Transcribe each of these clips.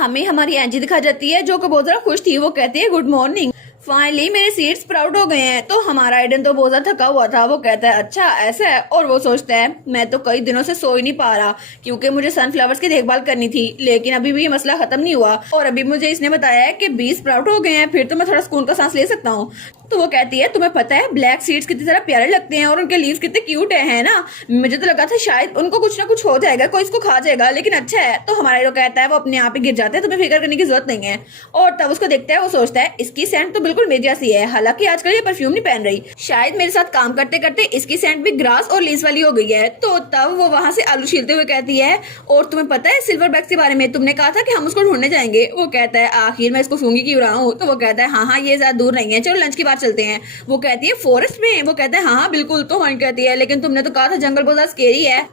हमें हमारी एंजी दिखा जाती है जो कि बहुत ज्यादा खुश थी। वो कहती है गुड मॉर्निंग, फाइनली मेरे सीड्स प्राउड हो गए हैं। तो हमारा आइडन तो बहुत ज्यादा थका हुआ था। वो कहता है अच्छा ऐसा है, और वो सोचता है मैं तो कई दिनों से सो ही नहीं पा रहा क्योंकि मुझे सनफ्लावर्स की देखभाल करनी थी, लेकिन अभी भी ये मसला खत्म नहीं हुआ। और अभी मुझे इसने बताया है कि 20 स्प्राउट हो गए हैं, फिर तो मैं थोड़ा सुकून का सांस ले सकता हूँ। तो वो कहती है तुम्हें पता है ब्लैक सीड्स कितनी तरह प्यारे लगते हैं और उनके लीव्स कितने क्यूट है ना। मुझे तो लगा था शायद उनको कुछ ना कुछ हो जाएगा, कोई इसको खा जाएगा, लेकिन अच्छा है। तो हमारा हीरो कहता है वो अपने आप ही गिर जाते हैं, तुम्हें फिक्र करने की जरूरत नहीं है। और तब उसको देखता है, वो सोचता है इसकी सेंट तो बिल्कुल मेरी जैसी है, हालांकि आजकल ये परफ्यूम नहीं पहन रही, शायद मेरे साथ काम करते करते इसकी सेंट भी ग्रास और लीव्स वाली हो गई है। तो तब वो वहां से आलू छीलते हुए कहती है और तुम्हें पता है सिल्वर बैग के बारे में, तुमने कहा था कि हम उसको ढूंढने जाएंगे। वो कहता है आखिर मैं इसको सूंघी क्यों रहा हूँ। तो वो कहता है हाँ ये ज्यादा दूर नहीं है, चलो लंच की बात चलते हैं। वो कहती है फॉरेस्ट में। वो कहता है हाँ बिल्कुल। तो मन कहती है लेकिन तुमने तो कहा था जंगल बहुत ज्यादा स्केरी है।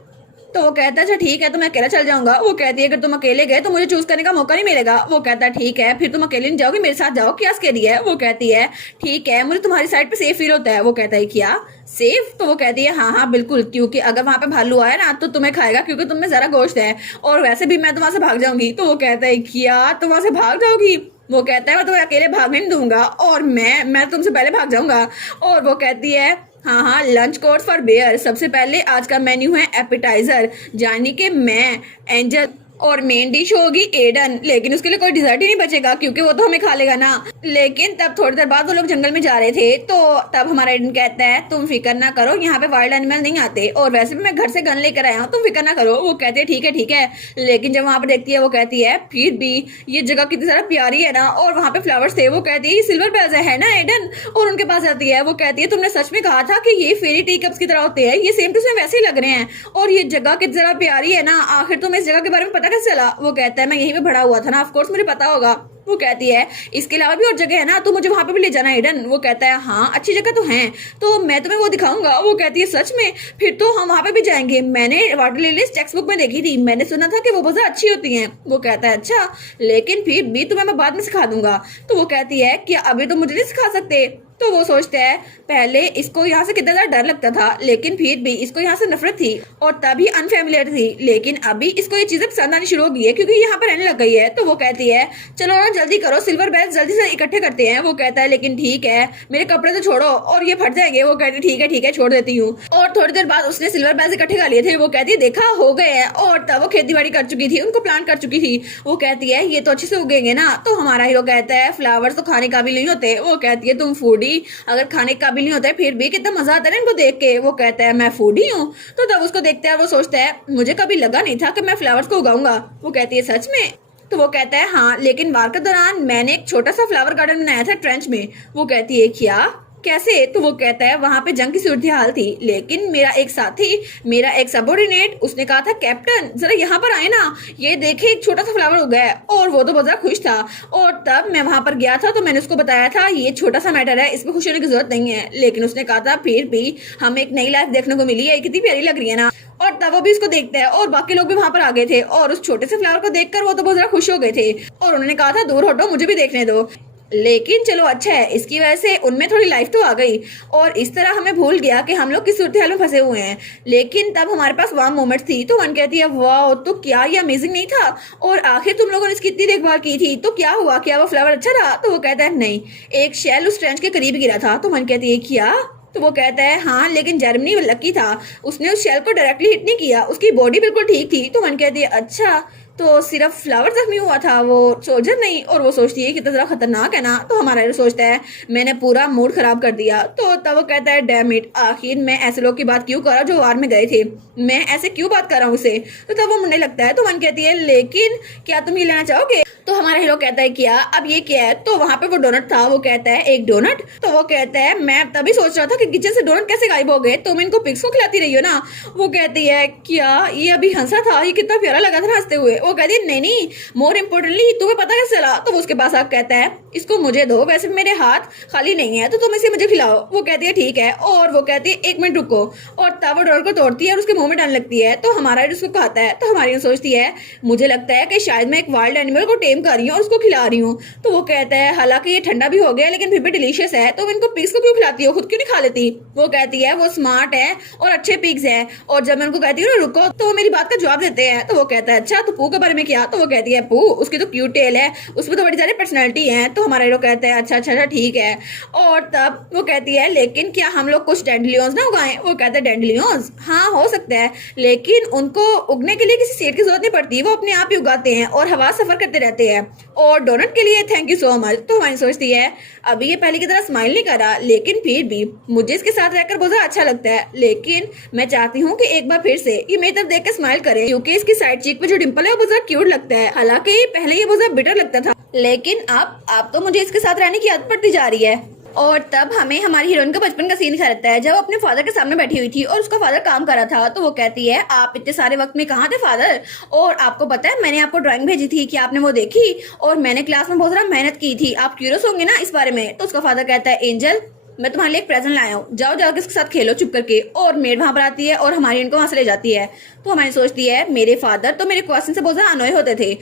तो वो कहता है अच्छा ठीक है तो मैं अकेला चल जाऊंगा। वो कहती है अगर तुम अकेले गए तो मुझे चूज करने का मौका नहीं मिलेगा। वो कहता है ठीक है फिर तुम अकेले नहीं जाओगी, मेरे साथ जाओ, क्या स्केरी है। वो कहती है ठीक है मुझे तुम्हारी साइड पे सेफ फील होता है। वो कहता है क्या सेफ। तो वो कहती है हाँ बिल्कुल, क्योंकि अगर वहां पे भालू आया ना तो तुम्हें खाएगा क्योंकि तुम में जरा गोश्त है, और वैसे भी मैं तो वहां से भाग जाऊंगी। तो वो कहता है क्या तुम वहां से भाग जाओगी। वो कहता है मैं तुम्हें अकेले भागने नहीं दूंगा और मैं तुमसे पहले भाग जाऊंगा। और वो कहती है हाँ लंच कोर्स फॉर बेयर, सबसे पहले आज का मेन्यू है एपिटाइजर, यानी कि मैं एंजल, और मेन डिश होगी एडन, लेकिन उसके लिए कोई डिजर्ट ही नहीं बचेगा क्योंकि वो तो हमें खा लेगा ना। लेकिन तब थोड़ी देर बाद वो लोग जंगल में जा रहे थे, तो तब हमारा एडन कहता है तुम फिक्र ना करो, यहाँ पे वाइल्ड एनिमल नहीं आते, और वैसे भी मैं घर से गन लेकर आया हूँ, तुम फिक्र ना करो। वो कहते हैं ठीक है। लेकिन जब वहां पर देखती है वो कहती है फिर भी ये जगह कितनी ज्यादा प्यारी है ना, और वहां पे फ्लावर्स थे। वो कहती है सिल्वर बेल्स है ना एडन, और उनके पास जाती है। वो कहती है तुमने सच में कहा था कि ये फेरी टी कप्स की तरह होते हैं, ये सेम टू सेम वैसे ही लग रहे हैं, और ये जगह कितनी ज्यादा प्यारी है ना, आखिर तुम्हें इस जगह के बारे में पता कैसे चला। वो कहता है मैं यहीं पे बड़ा हुआ था ना, ऑफ कोर्स मुझे पता होगा। वो कहती है इसके अलावा भी और जगह है ना, तो मुझे वहां पे भी ले जाना एडन। वो कहता है हाँ अच्छी जगह तो है, तो मैं तुम्हें वो दिखाऊंगा। वो कहती है सच में, फिर तो हम वहां पे भी जाएंगे, मैंने वाटर लिलीज टेक्स्ट बुक में देखी थी, मैंने सुना था कि वो बहुत अच्छी होती हैं। वो कहता है अच्छा, लेकिन फिर भी तुम्हें मैं बाद में सिखा दूंगा। तो वो कहती है कि अभी तो मुझे नहीं सिखा सकते। तो वो सोचता है पहले इसको यहाँ से कितना ज्यादा डर लगता था, लेकिन फिर भी इसको यहाँ से नफरत थी और तभी अनफेमिलियर थी, लेकिन अभी इसको ये चीजें पसंद आनी शुरू हो गई है क्योंकि यहाँ पर रहने लग गई है। तो वो कहती है चलो ना जल्दी करो, सिल्वर बैग जल्दी से इकट्ठे करते हैं। वो कहता है लेकिन ठीक है मेरे कपड़े तो छोड़ो और ये फट जाएंगे। वो कहती है ठीक है छोड़ देती हूँ। और थोड़ी देर बाद उसने सिल्वर बैग इकट्ठे कर लिए थे। वो कहती है देखा हो गए हैं, और तब वो खेती बाड़ी कर चुकी थी, उनको प्लांट कर चुकी थी। वो कहती है ये तो अच्छे से उगेंगे ना। तो हमारा हीरो कहता है फ्लावर्स तो खाने काबिल नहीं होते। वो कहती है तुम फूडी, अगर खाने काबिल नहीं होता है फिर भी कितना मजा आता है ना इनको देख के। वो कहता है मैं फूडी हूँ। तो तब उसको देखता है, वो सोचता है मुझे कभी लगा नहीं था कि मैं फ्लावर्स को उगाऊंगा। वो कहती है सच में। तो वो कहता है हाँ, लेकिन वार के दौरान मैंने एक छोटा सा फ्लावर गार्डन बनाया था ट्रेंच में। वो कहती है क्या कैसे। तो वो कहता है वहां पे जंग की सूरत हाल थी, लेकिन मेरा एक साथी, मेरा एक सबॉर्डिनेट, उसने कहा था कैप्टन जरा यहाँ पर आए ना, ये देखे एक छोटा सा फ्लावर उगा है, और वो तो बहुत ज्यादा खुश था। और तब मैं वहां पर गया था तो मैंने उसको बताया था ये छोटा सा मैटर है, इसमें खुश होने की जरूरत नहीं है, लेकिन उसने कहा था फिर भी हमें एक नई लाइफ देखने को मिली है, कितनी प्यारी लग रही है ना। और तब वो भी उसको देखता है, और बाकी लोग भी वहां पर आ गए थे, और उस छोटे से फ्लावर को देखकर वो तो बहुत ज्यादा खुश हो गए थे, और उन्होंने कहा था दूर हटो मुझे भी देखने दो। लेकिन चलो अच्छा है, इसकी वजह से उनमें थोड़ी लाइफ तो आ गई, और इस तरह हमें भूल गया कि हम लोग किस सूरत हाल में फंसे हुए हैं। लेकिन तब हमारे पास वार्म मोमेंट थी, तो मन कहती है वाह तो क्या ये अमेजिंग नहीं था, और आखिर तुम लोगों ने इसकी इतनी देखभाल की थी तो क्या हुआ, क्या वो फ्लावर अच्छा रहा। तो वो कहता है नहीं, एक शेल उस ट्रेंच के करीब गिरा था। तो मन कहती है क्या। तो वो कहता है हाँ, लेकिन जर्मनी लकी था, उसने उस शेल को डायरेक्टली हिट नहीं किया, उसकी बॉडी बिल्कुल ठीक थी। तो मन कहती है अच्छा, तो सिर्फ फ्लावर जख्मी हुआ था, वो सोल्जर नहीं। और वो सोचती है कितना जरा खतरनाक है ना। तो हमारा सोचता है मैंने पूरा मूड खराब कर दिया। तो तब वो कहता है डैम इट, आखिर मैं ऐसे लोग की बात क्यों कर रहा हूँ जो वार में गए थे, मैं ऐसे क्यों बात कर रहा हूँ उसे। तो तब वो मुड़ने लगता है। तो मन कहती है लेकिन क्या तुम ये लेना चाहोगे। तो हमारा हीरो कहता है क्या, अब ये क्या है। तो वहां पे वो डोनट था। वो कहता है एक डोनट। तो वो कहता है मैं तभी सोच रहा था कि किचन से डोनट कैसे गायब हो गए, तुम इनको पिग्स को खिलाती रही हो ना। वो कहती है क्या ये अभी हंसा था, ये कितना प्यारा लगा था हंसते हुए। वो कहती है नहीं, मोर इम्पोर्टेंटली तुम्हें पता कैसे चला। तो वो उसके पास आकर कहता है इसको मुझे दो, वैसे भी मेरे हाथ खाली नहीं है तो तुम इसे मुझे खिलाओ। वो कहती है ठीक है, और वो कहती है 1 मिनट रुको, और तब वो डोर को तोड़ती है और उसके मुंह में डालने लगती है। तो हमारा उसको खाता है तो हमारी सोचती है मुझे लगता है कि शायद मैं एक वाइल्ड एनिमल को टेम कर रही हूँ और उसको खिला रही हूँ। तो वो कहता है हालांकि ये ठंडा भी हो गया लेकिन फिर भी डिलीशियस है, तो इनको पिग्स को क्यों खिलाती हो, खुद क्यों नहीं खा लेती। वो कहती है वो स्मार्ट है और अच्छे पिग्स है, और जब मैं उनको कहती हूँ रुको तो वो मेरी बात का जवाब देते हैं। तो वो कहता है अच्छा तो पू के बारे में क्या। तो वो कहती है पू उसकी तो क्यूट टेल है, उसमें तो बड़ी सारी पर्सनैलिटी है। तो हमारा हीरो कहता है अच्छा अच्छा अच्छा ठीक है। और तब वो कहती है लेकिन क्या हम लोग कुछ डैंडलियंस ना उगाएं। वो कहता है डैंडलियंस हाँ हो सकता है, लेकिन उनको उगने के लिए किसी सीड की जरूरत नहीं पड़ती, वो अपने आप ही उगाते हैं और हवा सफर करते रहते हैं। और डोनट के लिए थैंक यू सो मच। तो हमारी सोचती है अभी ये पहले की तरह स्माइल नहीं करा, लेकिन फिर भी मुझे इसके साथ रहकर बहुत अच्छा लगता है, लेकिन मैं चाहती हूँ कि एक बार फिर से ये मेरी तरफ देख कर स्माइल करे, क्योंकि इसकी साइड चीक पे जो डिंपल है वो बहुत क्यूट लगता है। हालांकि पहले ये बहुत बिटर लगता था, लेकिन अब तो मुझे इसके साथ रहने की आदत पड़ती जा रही है। और तब हमें हमारी हीरोइन का बचपन का सीन दिखाता है जब वो अपने फादर के सामने बैठी हुई थी और उसका फादर काम कर रहा था। तो वो कहती है आप इतने सारे वक्त में कहाँ थे फादर, और आपको पता है मैंने आपको ड्राइंग भेजी थी कि आपने वो देखी, और मैंने क्लास में बहुत सारा मेहनत की थी, आप क्यूरियस होंगे ना इस बारे में। तो उसका फादर कहता है एंजल मैं तुम्हारे लिए एक प्रेजेंट लाया हूँ, जाओ जाओ इसके साथ खेलो चुप करके। और मेड वहां पर आती है और हमारी इनको वहां से ले जाती है। तो हमारी सोचती है मेरे फादर तो मेरे क्वेश्चन से बहुत ज्यादा अनोय होते थे,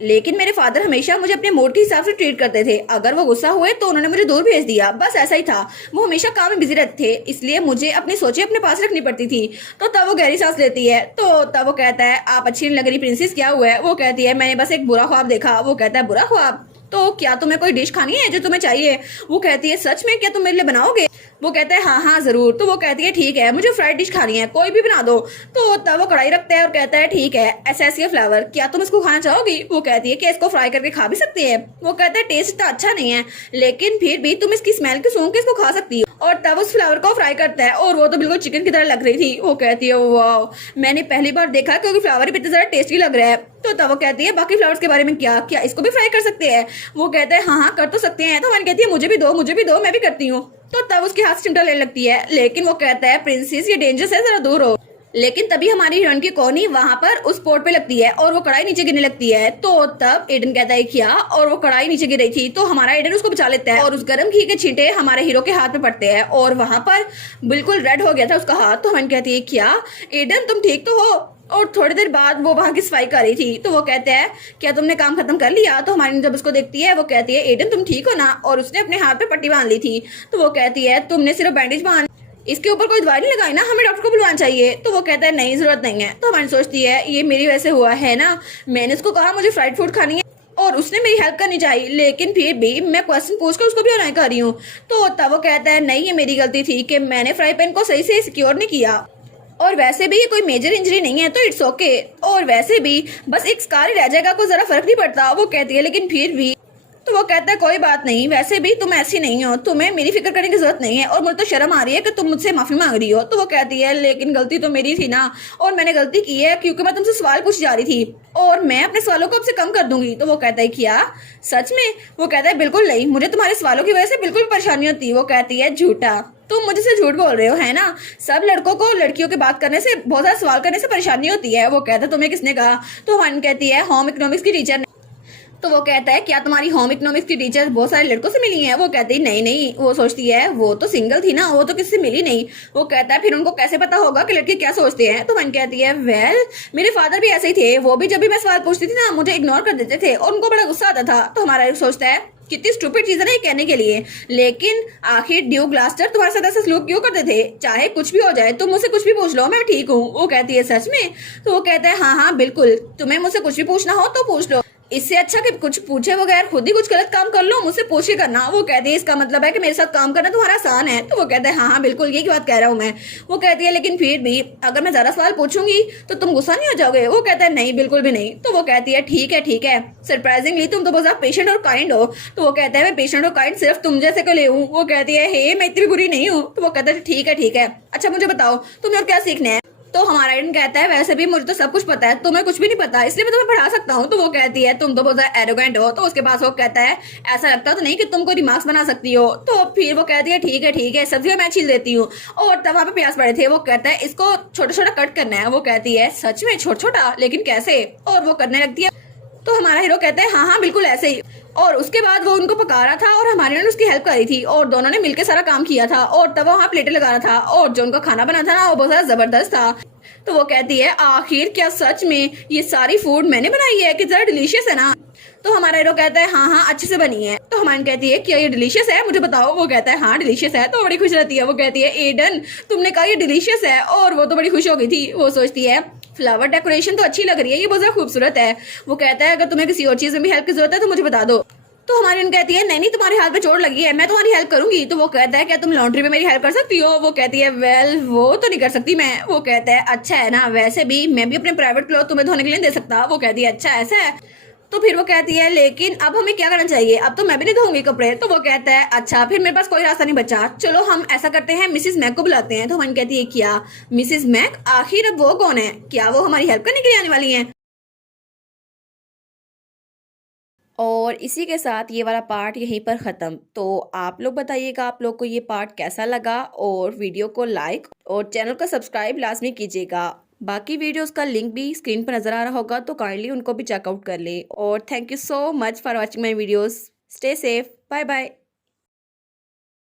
लेकिन मेरे फादर हमेशा मुझे अपने मूड के हिसाब से ट्रीट करते थे, अगर वो गुस्सा हुए तो उन्होंने मुझे दूर भेज दिया, बस ऐसा ही था। वो हमेशा काम में बिजी रहते थे, इसलिए मुझे अपनी सोचें अपने पास रखनी पड़ती थी। तो तब वो गहरी सांस लेती है। तो तब वो कहता है आप अच्छी नहीं लग रही प्रिंसेस, क्या हुआ है। वो कहती है मैंने बस एक बुरा ख्वाब देखा। वो कहता है बुरा ख्वाब, तो क्या तुम्हें कोई डिश खानी है जो तुम्हें चाहिए। वो कहती है सच में क्या तुम मेरे लिए बनाओगे। वो कहता है हाँ हाँ जरूर। तो वो कहती है ठीक है मुझे फ्राइड डिश खानी है, कोई भी बना दो। तो तब वो कढ़ाई रखता है और कहता है ठीक है एसेसिया फ्लेवर, क्या तुम इसको खाना चाहोगी। वो कहती है कि इसको फ्राई करके खा भी सकते हैं। वो कहता है टेस्ट इतना अच्छा नहीं है, लेकिन फिर भी तुम इसकी स्मेल के सूंघ के इसको खा सकती हो। और तब उस फ्लावर को फ्राई करता है और वो तो बिल्कुल चिकन की तरह लग रही थी। वो कहती है वाह मैंने पहली बार देखा क्योंकि फ्लावर भी इतना ज्यादा टेस्टी लग रहा है। तो तब वो कहती है बाकी फ्लावर्स के बारे में क्या, क्या इसको भी फ्राई कर सकते हैं। वो कहता है हाँ हाँ कर तो सकते हैं। तो मैंने कहती है मुझे भी दो मुझे भी दो, मैं भी करती हूँ। तो तब उसके हाथ से चिमटा लेने लगती है, लेकिन वो कहता है प्रिंसेस ये डेंजरस है, जरा दूर हो। लेकिन तभी हमारी हीरोइन की कोनी वहां पर उस पोर्ट पे लगती है और वो कढ़ाई नीचे गिरने लगती है। तो तब एडन कहता है क्या, और वो कढ़ाई नीचे गिर रही थी तो हमारा एडन उसको बचा लेता है और उस गर्म घी के छींटे हमारे हीरो के हाथ में पड़ते हैं और वहां पर बिल्कुल रेड हो गया था उसका हाथ। तो हम कहती है क्या एडन तुम ठीक तो हो। और थोड़ी देर बाद वो वहां की सफाई कर रही थी। तो वो कहते हैं क्या तुमने काम खत्म कर लिया। तो हमारी जब उसको देखती है वो कहती है एडन तुम ठीक हो ना, और उसने अपने हाथ पे पट्टी बांध ली थी। तो वो कहती है तुमने सिर्फ बैंडेज बांध, इसके ऊपर कोई दवाई नहीं लगाई ना, हमें डॉक्टर को बुलवाना चाहिए। तो वो कहता है नहीं जरूरत नहीं है। तो हमारी सोचती है ये मेरी वजह से हुआ है ना, मैंने उसको कहा मुझे फ्राइड फूड खानी है और उसने मेरी हेल्प करनी चाहिए, लेकिन फिर भी मैं क्वेश्चन पूछकर उसको भी ऑनलाइन कर रही हूँ। तो तब वो कहता है नहीं ये मेरी गलती थी कि मैंने फ्राई पैन को सही से सिक्योर नहीं किया, और वैसे भी ये कोई मेजर इंजरी नहीं है तो इट्स ओके, और वैसे भी बस एक स्कार ही रह जाएगा, कोई जरा फर्क नहीं पड़ता। वो कहती है लेकिन फिर भी। तो वो कहता है कोई बात नहीं, वैसे भी तुम ऐसी नहीं हो, तुम्हें मेरी फिक्र करने की जरूरत नहीं है, और मुझे तो शर्म आ रही है कि तुम मुझसे माफी मांग रही हो। तो वो कहती है लेकिन गलती तो मेरी थी ना, और मैंने गलती की है क्योंकि मैं तुमसे सवाल पूछ जा रही थी और मैं अपने सवालों को अब से कम कर दूंगी। तो वो कहता है क्या सच में। वो कहता है बिल्कुल नहीं, मुझे तुम्हारे सवालों की वजह से बिल्कुल परेशानी होती। वो कहती है झूठा, तुम मुझे से झूठ बोल रहे हो है ना, सब लड़कों को लड़कियों की बात करने से बहुत सारा सवाल करने से परेशानी होती है। वो कहता है तुम्हें किसने कहा। तो हमारी कहती है होम इकोनॉमिक्स की टीचर ने। तो वो कहता है क्या तुम्हारी होम इकोनॉमिक्स की टीचर बहुत सारे लड़कों से मिली है। वो कहती है नहीं नहीं, वो सोचती है वो तो सिंगल थी ना, वो तो किससे मिली नहीं। वो कहता है फिर उनको कैसे पता होगा कि लड़के क्या सोचते हैं। तो मन कहती है वेल मेरे फादर भी ऐसे ही थे, वो भी जब भी मैं सवाल पूछती थी ना मुझे इग्नोर कर देते थे और उनको बड़ा गुस्सा आता था। तो हमारा सोचता है कितनी स्टूपिड चीज है ना ये कहने के लिए, लेकिन आखिर ड्यूक ग्लास्टर तुम्हारे साथ ऐसा सलूक क्यों करते थे, चाहे कुछ भी हो जाए तुम मुझसे कुछ भी पूछ लो मैं ठीक हूँ। वो कहती है सच में। तो वो कहता है हाँ हाँ बिल्कुल, तुम्हें मुझसे कुछ भी पूछना हो तो पूछ लो, इससे अच्छा कि कुछ पूछे बगैर खुद ही कुछ गलत काम कर लो, मुझसे पूछ के करना। वो कहती है इसका मतलब है कि मेरे साथ काम करना तुम्हारा आसान है। तो वो कहता है हाँ हाँ बिल्कुल यही बात कह रहा हूँ मैं। वो कहती है लेकिन फिर भी अगर मैं ज्यादा सवाल पूछूंगी तो तुम गुस्सा नहीं हो जाओगे। वो कहता है नहीं बिल्कुल भी नहीं। तो वो कहती है ठीक है, सरप्राइजिंगली तुम तो बहुत ज्यादा पेशेंट और काइंड हो। तो वो कहता है मैं पेशेंट और काइंड सिर्फ तुम जैसे को ले हूँ। वो कहती है हे मैं इतनी बुरी नहीं हूँ। तो वो कहता है ठीक है, अच्छा मुझे बताओ तुम्हें और क्या सीखना है। तो हमारा एडन कहता है वैसे भी मुझे तो सब कुछ पता है, तुम्हें कुछ भी नहीं पता, इसलिए मैं तुम्हें पढ़ा सकता हूँ। तो वो कहती है तुम तो बहुत ज्यादा एरोगेंट हो। तो उसके पास वो कहता है ऐसा लगता तो नहीं कि तुम कोई रिमार्क्स बना सकती हो। तो फिर वो कहती है ठीक है सब्जियां मैं छील देती हूँ। और तब वहाँ पे प्याज पड़े थे। वो कहता है इसको छोटा छोटा कट करना है। वो कहती है सच में छोटा छोटा, लेकिन कैसे। और वो करने लगती है। तो हमारा हीरो कहता है हाँ हाँ बिल्कुल ऐसे ही। और उसके बाद वो उनको पका रहा था और हमारे ने उसकी हेल्प करी थी और दोनों ने मिलकर सारा काम किया था और तब वहाँ प्लेटें लगा रहा था और जो उनका खाना बना था ना वो बहुत ज़्यादा ज़बरदस्त था। तो वो कहती है आखिर क्या सच में ये सारी फूड मैंने बनाई है, कि ज़रा डिलीशियस है ना। तो हमारा हीरो कहता है हाँ हाँ अच्छे से बनी है। तो हमारी कहती है क्या ये डिलीशियस है, मुझे बताओ। वो कहता है हाँ डिलीशियस है। तो बड़ी खुश रहती है। वो कहती है एडन तुमने कहा ये डिलीशियस है, और वो तो बड़ी खुश हो गई थी। वो सोचती है फ्लावर डेकोरेशन तो अच्छी लग रही है, ये बहुत ज़्यादा खूबसूरत है। वो कहता है अगर तुम्हें किसी और चीज़ में भी हेल्प की जरूरत है तो मुझे बता दो। तो हमारी उन कहती है नहीं नहीं तुम्हारे हाथ पे चोट लगी है, मैं तुम्हारी हेल्प करूंगी। तो वो कहता है क्या तुम लॉन्ड्री में मेरी हेल्प कर सकती हो। वो कहती है वेल वो तो नहीं कर सकती मैं। वो कहता है अच्छा है ना, वैसे भी मैं भी अपने प्राइवेट क्लॉथ तुम्हें धोने के लिए नहीं दे सकता। वो कहती है अच्छा ऐसा है। तो फिर वो कहती है लेकिन अब हमें क्या करना चाहिए, अब तो मैं भी नहीं धोऊंगी कपड़े। तो वो कहता है अच्छा फिर मेरे पास कोई रास्ता नहीं बचा, चलो हम ऐसा करते हैं मिसिस मैक को बुलाते हैं। तो हमारी कहती है क्या मिसिस मैक, आखिर अब वो कौन है, क्या वो हमारी हेल्प करने के लिए आने वाली है। और इसी के साथ ये वाला पार्ट यहीं पर ख़त्म। तो आप लोग बताइएगा आप लोग को ये पार्ट कैसा लगा, और वीडियो को लाइक और चैनल को सब्सक्राइब लाजमी कीजिएगा। बाकी वीडियोस का लिंक भी स्क्रीन पर नज़र आ रहा होगा, तो काइंडली उनको भी चेकआउट कर लें। और thank you so much for watching my videos. Stay safe, bye bye.